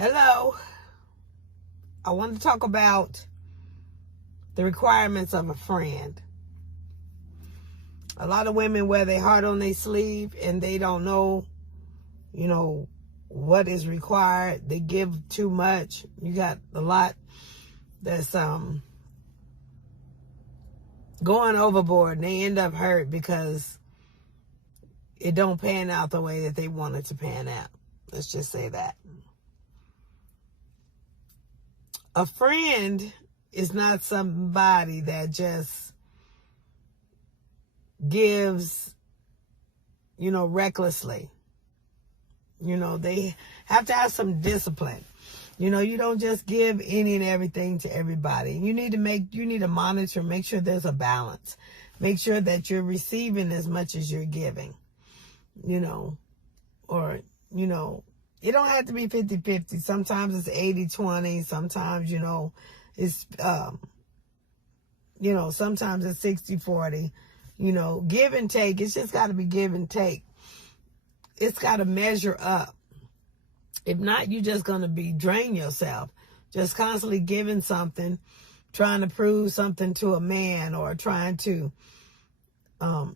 Hello. I want to talk about the requirements of a friend. A lot of women wear their heart on their sleeve and they don't know, what is required. They give too much. You got a lot that's going overboard and they end up hurt because it don't pan out the way that they want it to pan out. Let's just say that. A friend is not somebody that just gives, recklessly. They have to have some discipline. You don't just give any and everything to everybody. You need to monitor, make sure there's a balance. Make sure that you're receiving as much as you're giving, it don't have to be 50-50. Sometimes it's 80-20. Sometimes, it's, sometimes it's 60-40. Give and take. It's just got to be give and take. It's got to measure up. If not, you're just going to drain yourself. Just constantly giving something, trying to prove something to a man or trying to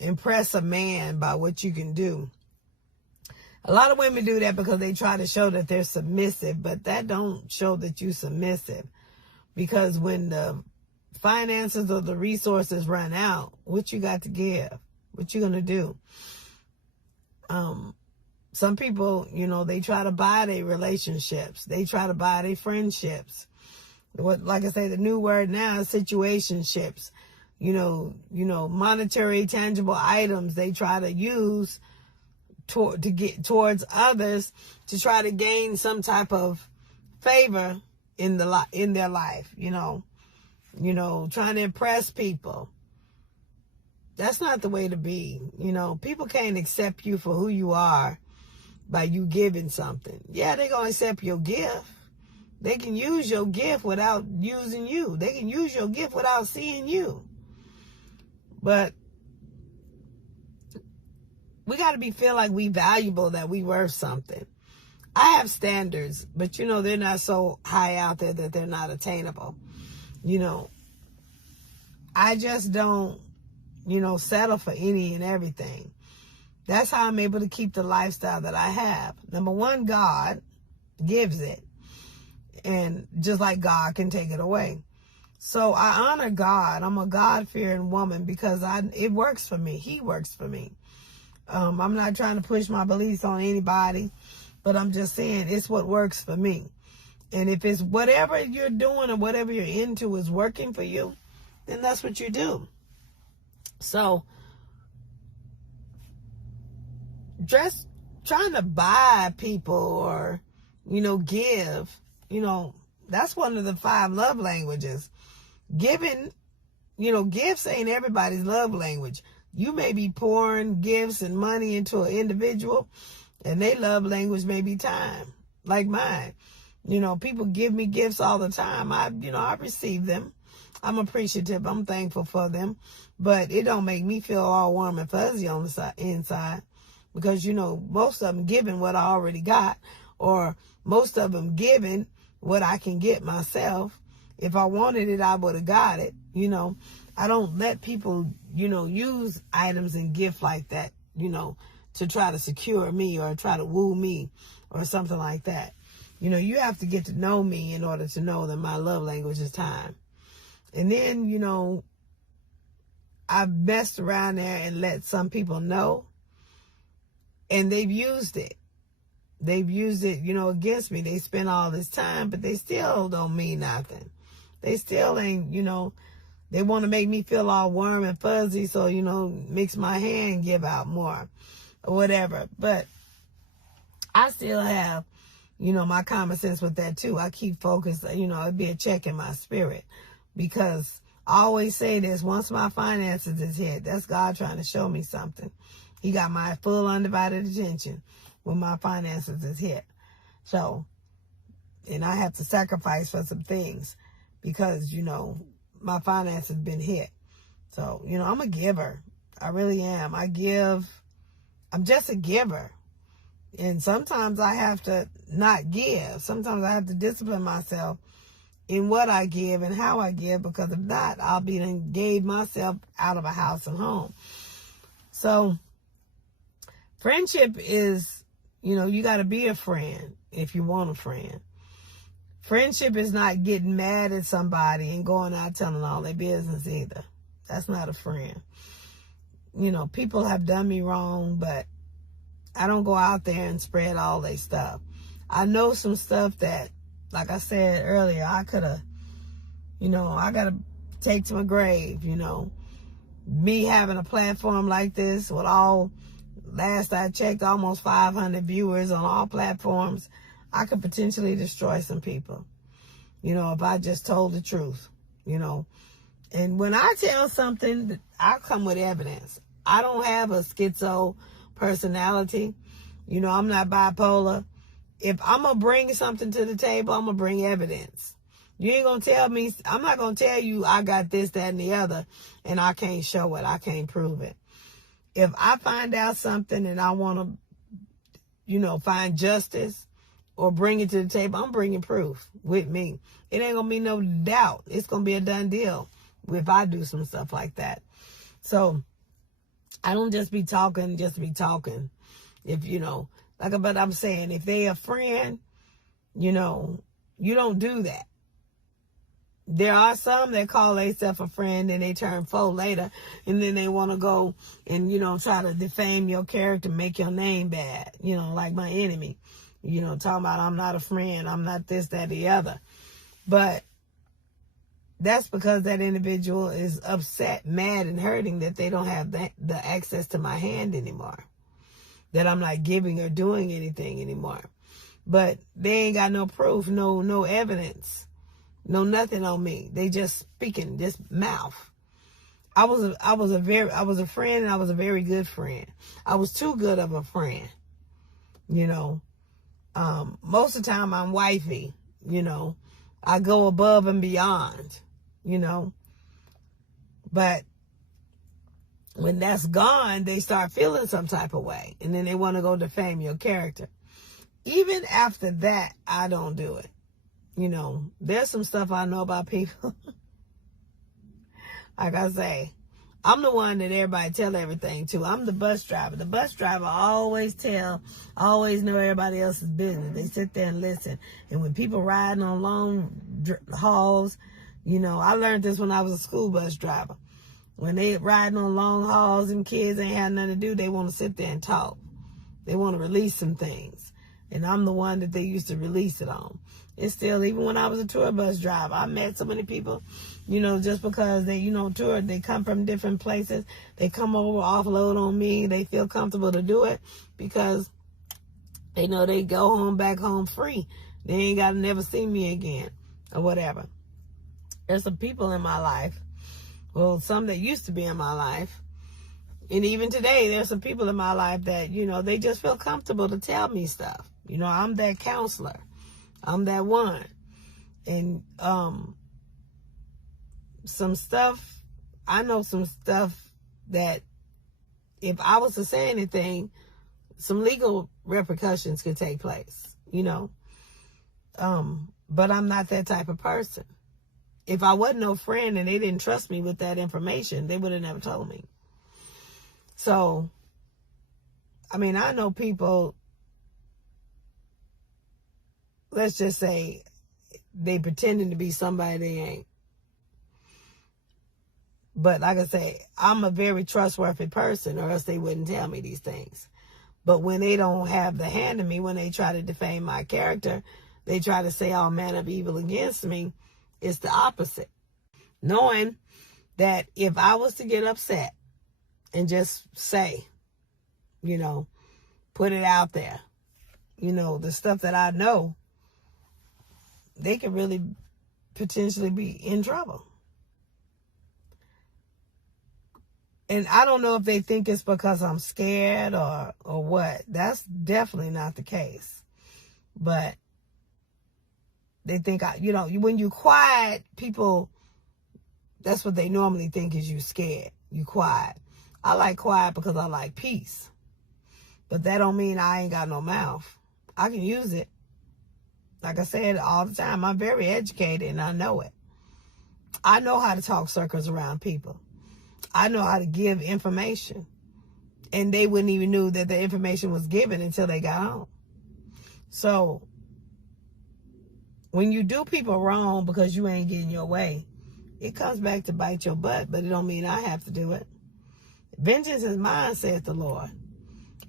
impress a man by what you can do. A lot of women do that because they try to show that they're submissive, but that don't show that you're submissive. Because when the finances or the resources run out, what you got to give? What you going to do? Some people, they try to buy their relationships. They try to buy their friendships. Like I say, the new word now is situationships. Monetary, tangible items they try to use to get towards others to try to gain some type of favor in their life, trying to impress people. That's not the way to be. People can't accept you for who you are by you giving something. Yeah, they're going to accept your gift. They can use your gift without using you. They can use your gift without seeing you. But we got to feel like we valuable, that we worth something. I have standards, but they're not so high out there that they're not attainable. I just don't, settle for any and everything. That's how I'm able to keep the lifestyle that I have. Number one, God gives it. And just like God can take it away. So I honor God. I'm a God-fearing woman because it works for me. He works for me. I'm not trying to push my beliefs on anybody, but I'm just saying it's what works for me. And if it's whatever you're doing or whatever you're into is working for you, then that's what you do. So just trying to buy people or, give, that's one of the 5 love languages. Giving, gifts ain't everybody's love language. You may be pouring gifts and money into an individual, and their love language may be time, like mine. People give me gifts all the time. I receive them. I'm appreciative. I'm thankful for them. But it don't make me feel all warm and fuzzy on the inside because, most of them giving what I already got, or most of them giving what I can get myself. If I wanted it, I would have got it. I don't let people, use items and gifts like that, to try to secure me or try to woo me or something like that. You have to get to know me in order to know that my love language is time. And then, I've messed around there and let some people know, and they've used it. They've used it, against me. They spend all this time, but they still don't mean nothing. They still ain't, they want to make me feel all warm and fuzzy. So, makes my hand give out more or whatever. But I still have, my common sense with that too. I keep focused, it'd be a check in my spirit because I always say this, once my finances is hit, that's God trying to show me something. He got my full undivided attention when my finances is hit. So, and I have to sacrifice for some things because, my finances been hit. So, I'm a giver. I really am. I'm just a giver. And sometimes I have to not give. Sometimes I have to discipline myself in what I give and how I give, because if not, I'll be gave myself out of a house and home. So friendship is, you got to be a friend if you want a friend. Friendship is not getting mad at somebody and going out telling all their business either. That's not a friend. People have done me wrong, but I don't go out there and spread all their stuff. I know some stuff that, like I said earlier, I could have, I got to take to my grave, Me having a platform like this with last I checked, almost 500 viewers on all platforms, I could potentially destroy some people, if I just told the truth, And when I tell something, I come with evidence. I don't have a schizo personality. I'm not bipolar. If I'm going to bring something to the table, I'm going to bring evidence. You ain't going to tell me, I'm not going to tell you I got this, that, and the other, and I can't show it. I can't prove it. If I find out something and I want to, find justice or bring it to the table, I'm bringing proof with me. It ain't going to be no doubt. It's going to be a done deal if I do some stuff like that. So I don't just be talking, If, but I'm saying, if they a friend, you don't do that. There are some that call themselves a friend and they turn foe later, and then they want to go and, try to defame your character, make your name bad, like my enemy, talking about I'm not a friend, I'm not this, that, the other. But that's because that individual is upset, mad, and hurting that they don't have the access to my hand anymore, that I'm not giving or doing anything anymore. But they ain't got no proof, no evidence, no nothing on me. They just speaking, just mouth. I was a friend, and I was a very good friend. I was too good of a friend, Most of the time I'm wifey, I go above and beyond, But when that's gone, they start feeling some type of way, and then they want to go defame your character. Even after that, I don't do it. There's some stuff I know about people. Like I say, I'm the one that everybody tell everything to. I'm the bus driver. The bus driver always know everybody else's business. They sit there and listen. And when people riding on long hauls, I learned this when I was a school bus driver. When they riding on long hauls and kids ain't had nothing to do, they want to sit there and talk. They want to release some things. And I'm the one that they used to release it on. It's still, even when I was a tour bus driver, I met so many people, just because they, toured, they come from different places. They come over, offload on me. They feel comfortable to do it because they know they go back home free. They ain't got to never see me again or whatever. There's some people in my life. Well, some that used to be in my life. And even today, there's some people in my life that, they just feel comfortable to tell me stuff. I'm that counselor. I'm that one. And I know some stuff that if I was to say anything, some legal repercussions could take place, But I'm not that type of person. If I wasn't no friend and they didn't trust me with that information, they would have never told me. So, I know people, let's just say they pretending to be somebody they ain't. But like I say, I'm a very trustworthy person, or else they wouldn't tell me these things. But when they don't have the hand of me, when they try to defame my character, they try to say all manner of evil against me, it's the opposite. Knowing that if I was to get upset and just say, put it out there, the stuff that I know, they could really potentially be in trouble. And I don't know if they think it's because I'm scared or what. That's definitely not the case. But they think, when you quiet, people, that's what they normally think is you scared. You quiet. I like quiet because I like peace. But that don't mean I ain't got no mouth. I can use it. Like I said all the time, I'm very educated and I know it. I know how to talk circles around people. I know how to give information. And they wouldn't even know that the information was given until they got home. So, when you do people wrong because you ain't getting your way, it comes back to bite your butt, but it don't mean I have to do it. Vengeance is mine, saith the Lord.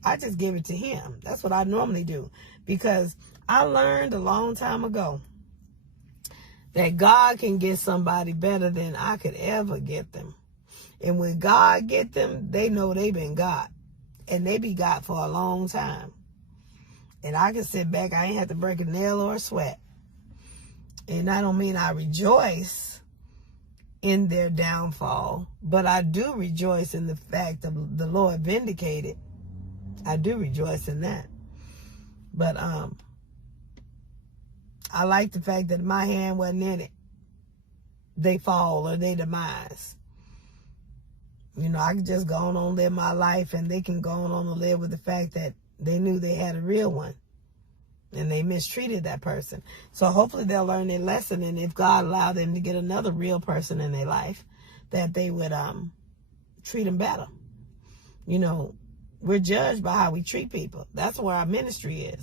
I just give it to him. That's what I normally do. Because I learned a long time ago that God can get somebody better than I could ever get them. And when God get them, they know they've been got. And they be got for a long time. And I can sit back. I ain't have to break a nail or a sweat. And I don't mean I rejoice in their downfall, but I do rejoice in the fact of the Lord vindicated. I do rejoice in that. But I like the fact that my hand wasn't in it. They fall or they demise. You know, I can just go on and live my life, and they can go on and live with the fact that they knew they had a real one. And they mistreated that person. So hopefully they'll learn their lesson. And if God allowed them to get another real person in their life, that they would treat them better. You know, we're judged by how we treat people. That's where our ministry is.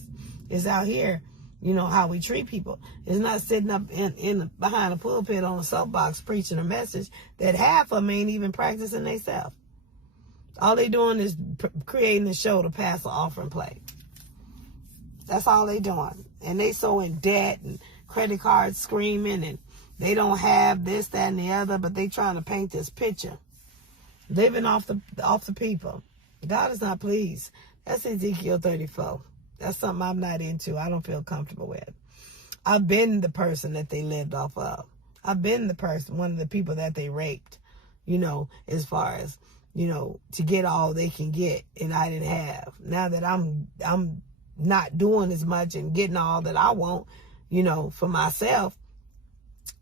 It's out here, you know, how we treat people. It's not sitting up behind a pulpit on a soapbox preaching a message that half of them ain't even practicing themselves. All they doing is creating a show to pass an offering plate. That's all they doing. And they so in debt and credit cards screaming, and they don't have this, that, and the other, but they trying to paint this picture. Living off the people. God is not pleased. That's Ezekiel 34. That's something I'm not into. I don't feel comfortable with. I've been the person that they lived off of. I've been the person, one of the people that they raped, you know, as far as, you know, to get all they can get, and I didn't have. Now that I'm not doing as much and getting all that I want, you know, for myself,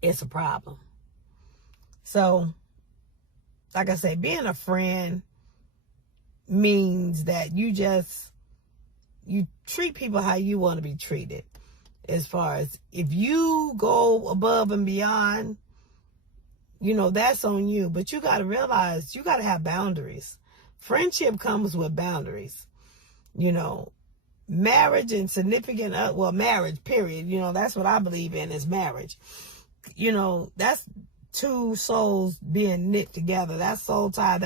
it's a problem. So, like I say, being a friend means that you treat people how you want to be treated. As far as if you go above and beyond, you know, that's on you. But you got to realize you got to have boundaries. Friendship comes with boundaries. You know, marriage and significant, marriage, period. You know, that's what I believe in, is marriage. You know, that's two souls being knit together. That's soul tie.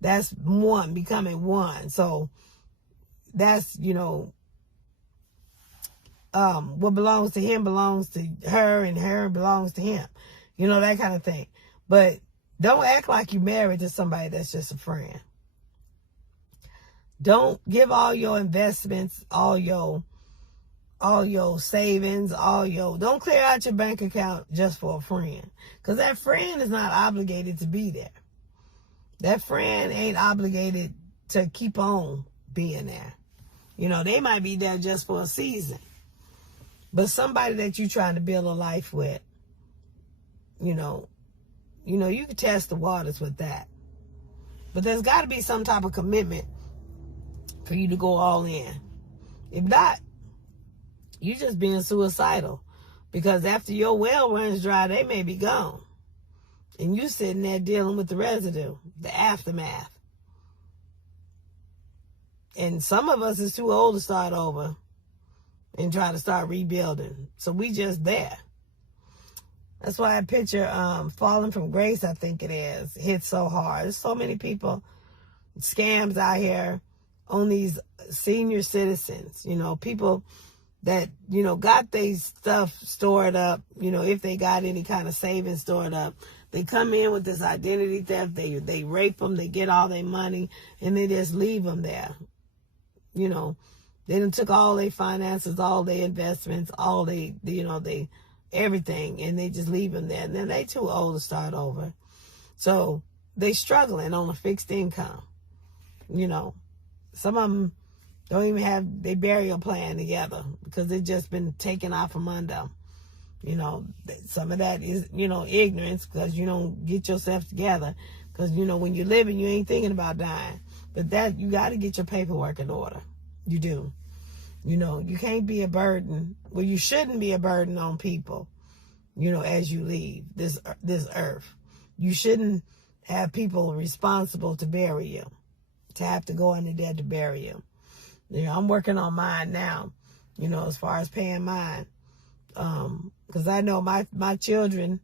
That's one, becoming one. So that's, you know, what belongs to him belongs to her, and her belongs to him. You know, that kind of thing. But don't act like you're married to somebody that's just a friend. Don't give all your investments, all your savings, don't clear out your bank account just for a friend. Because that friend is not obligated to be there. That friend ain't obligated to keep on being there. You know, they might be there just for a season. But somebody that you're trying to build a life with, you know, you can test the waters with that. But there's got to be some type of commitment for you to go all in. If not, you're just being suicidal. Because after your well runs dry, they may be gone. And you sitting there dealing with the residue, the aftermath. And some of us is too old to start over and try to start rebuilding. So we just there. That's why I picture Falling from Grace, I think it is, hits so hard. There's so many people, scams out here on these senior citizens, you know, people that, you know, got their stuff stored up, you know, if they got any kind of savings stored up. They come in with this identity theft, they rape them, they get all their money, and they just leave them there. You know, they done took all their finances, all their investments, all they everything, and they just leave them there. And then they too old to start over. So they struggling on a fixed income. You know, some of them don't even have their burial plan together because they've just been taken out from under them. You know, some of that is, you know, ignorance because you don't get yourself together. Because, you know, when you're living, you ain't thinking about dying. But that, you got to get your paperwork in order. You do. You know, you can't be a burden. Well, you shouldn't be a burden on people, you know, as you leave this earth. You shouldn't have people responsible to bury you, to have to go into there to bury you. You know, I'm working on mine now, you know, as far as paying mine. Because I know my children,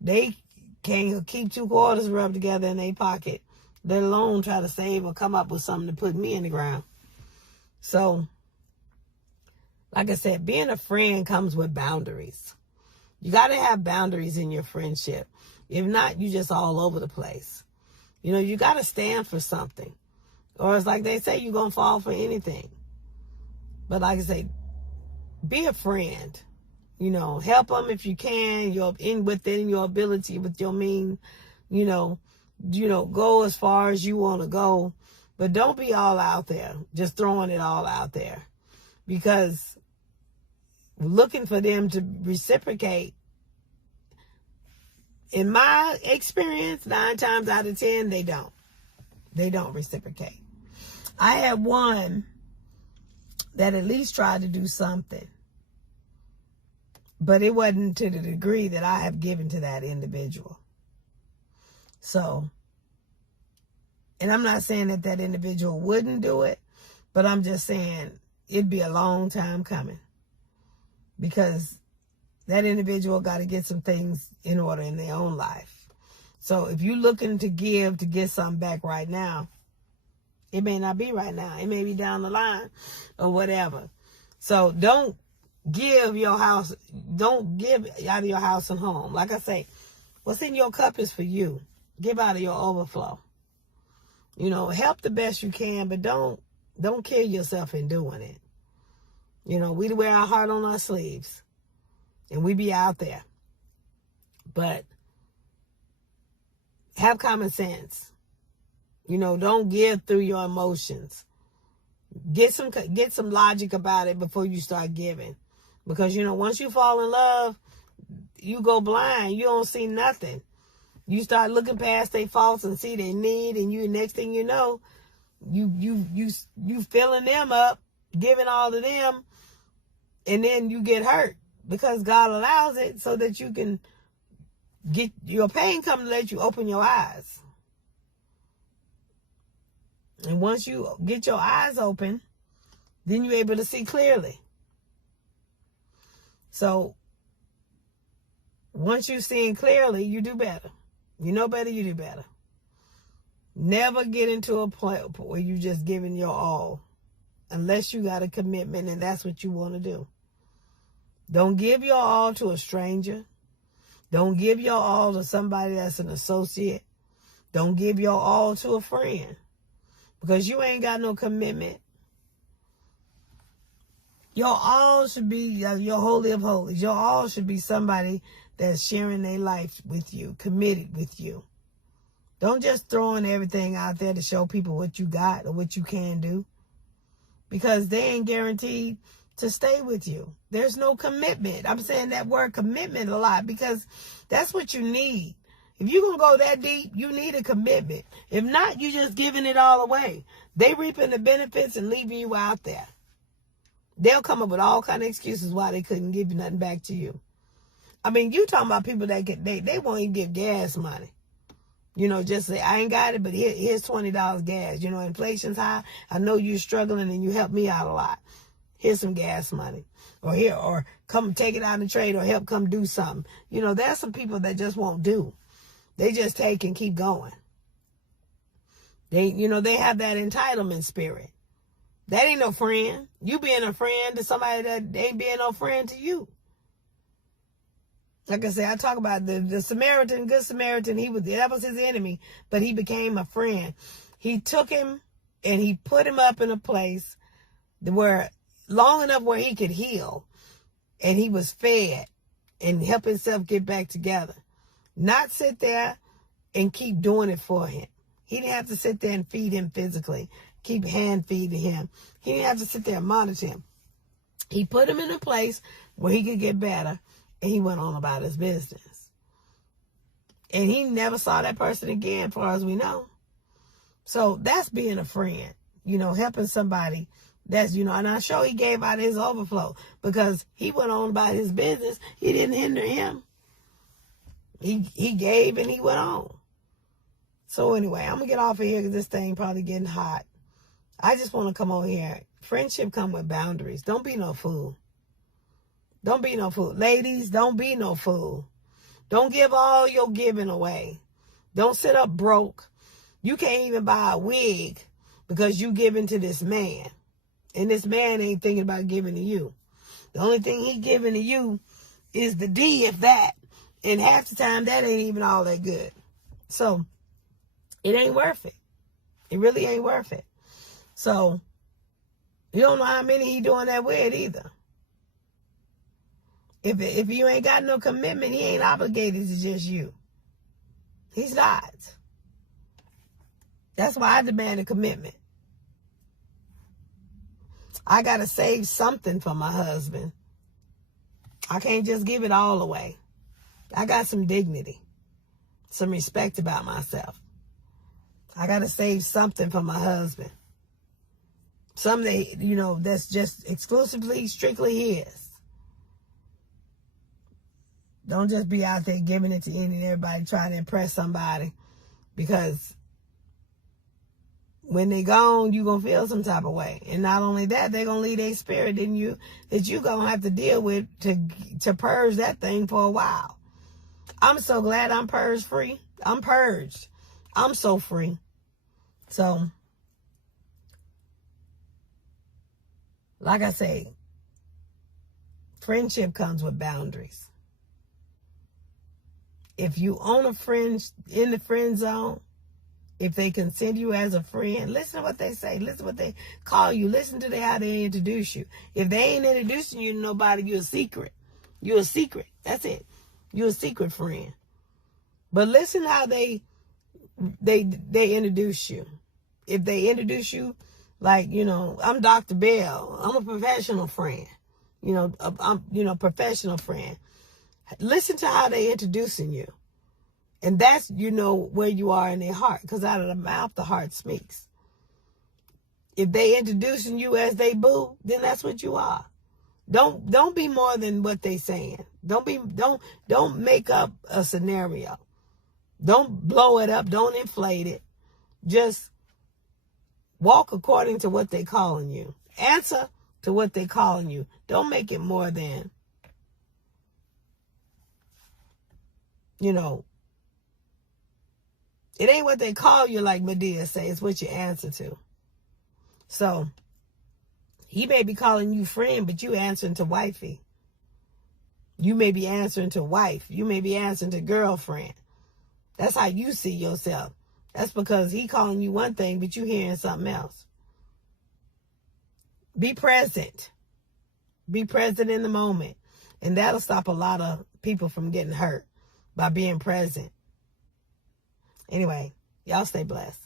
they can't keep 2 quarters rubbed together in their pocket, let alone try to save or come up with something to put me in the ground. So, like I said, being a friend comes with boundaries. You got to have boundaries in your friendship. If not, you just all over the place. You know, you got to stand for something. Or it's like they say, you're going to fall for anything. But like I say, be a friend. You know, help them if you can. Within your ability, with your means. You know, go as far as you want to go. But don't be all out there, just throwing it all out there. Because looking for them to reciprocate, in my experience, 9 times out of 10, they don't. They don't reciprocate. I had one that at least tried to do something. But it wasn't to the degree that I have given to that individual. So, and I'm not saying that that individual wouldn't do it, but I'm just saying it'd be a long time coming. Because that individual got to get some things in order in their own life. So if you're looking to give to get something back right now, it may not be right now. It may be down the line or whatever. So don't give your house, don't give out of your house and home. Like I say, what's in your cup is for you. Give out of your overflow. You know, help the best you can, but don't kill yourself in doing it. You know, we wear our heart on our sleeves. And we be out there. But have common sense. You know, don't give through your emotions. Get some logic about it before you start giving. Because, you know, once you fall in love, you go blind. You don't see nothing. You start looking past their faults and see their need, and next thing you know, you filling them up, giving all to them, and then you get hurt. Because God allows it so that you can get your pain come to let you open your eyes. And once you get your eyes open, then you're able to see clearly. So once you've seen clearly, you do better. You know better, you do better. Never get into a point where you're just giving your all. Unless you got a commitment and that's what you want to do. Don't give your all to a stranger. Don't give your all to somebody that's an associate. Don't give your all to a friend. Because you ain't got no commitment. Your all should be your holy of holies. Your all should be somebody that's sharing their life with you, committed with you. Don't just throwing everything out there to show people what you got or what you can do. Because they ain't guaranteed to stay with you. There's no commitment. I'm saying that word commitment a lot because that's what you need. If you're going to go that deep, you need a commitment. If not, you're just giving it all away. They reaping the benefits and leaving you out there. They'll come up with all kind of excuses why they couldn't give you nothing back to you. I mean, you talking about people that they won't even give gas money. You know, just say, I ain't got it, but here's $20 gas. You know, inflation's high. I know you're struggling and you help me out a lot. Here's some gas money. Or come take it out and trade or help come do something. You know, there's some people that just won't do. They just take and keep going. They have that entitlement spirit. That ain't no friend. You being a friend to somebody that ain't being no friend to you. Like I said, I talk about the Samaritan, good Samaritan. That was his enemy, but he became a friend. He took him and he put him up in a place where long enough where he could heal, and he was fed and help himself get back together. Not sit there and keep doing it for him. He didn't have to sit there and feed him physically, keep hand feeding him. He didn't have to sit there and monitor him. He put him in a place where he could get better, and he went on about his business. And he never saw that person again, as far as we know. So that's being a friend, helping somebody That's, and I'm sure he gave out his overflow because he went on about his business. He didn't hinder him. He gave and he went on. So anyway, I'm going to get off of here because this thing probably getting hot. I just want to come on here. Friendship come with boundaries. Don't be no fool. Don't be no fool. Ladies, don't be no fool. Don't give all your giving away. Don't sit up broke. You can't even buy a wig because you giving to this man. And this man ain't thinking about giving to you. The only thing he giving to you is the D, if that. And half the time, that ain't even all that good. So, it ain't worth it. It really ain't worth it. So, you don't know how many he doing that with either. If you ain't got no commitment, he ain't obligated to just you. He's not. That's why I demand a commitment. I got to save something for my husband. I can't just give it all away. I got some dignity, some respect about myself. I got to save something for my husband. Something, that's just exclusively, strictly his. Don't just be out there giving it to any and everybody trying to impress somebody, because when they gone, you going to feel some type of way. And not only that, they're going to leave their spirit in you that you going to have to deal with to purge that thing for a while. I'm so glad I'm purged free. I'm purged. I'm so free. So, like I say, friendship comes with boundaries. If you own a friend in the friend zone, if they consider you as a friend, listen to what they say. Listen to what they call you. Listen to how they introduce you. If they ain't introducing you to nobody, you're a secret. You're a secret. That's it. You're a secret friend. But listen how they introduce you. If they introduce you like, I'm Dr. Bell. I'm a professional friend. I'm professional friend. Listen to how they introducing you. And that's, where you are in their heart. Because out of the mouth, the heart speaks. If they introducing you as they boo, then that's what you are. Don't be more than what they saying. Don't make up a scenario. Don't blow it up. Don't inflate it. Just walk according to what they calling you. Answer to what they calling you. Don't make it more than, it ain't what they call you, like Medea says. It's what you answer to. So, he may be calling you friend, but you answering to wifey. You may be answering to wife. You may be answering to girlfriend. That's how you see yourself. That's because he calling you one thing, but you hearing something else. Be present. Be present in the moment. And that'll stop a lot of people from getting hurt by being present. Anyway, y'all stay blessed.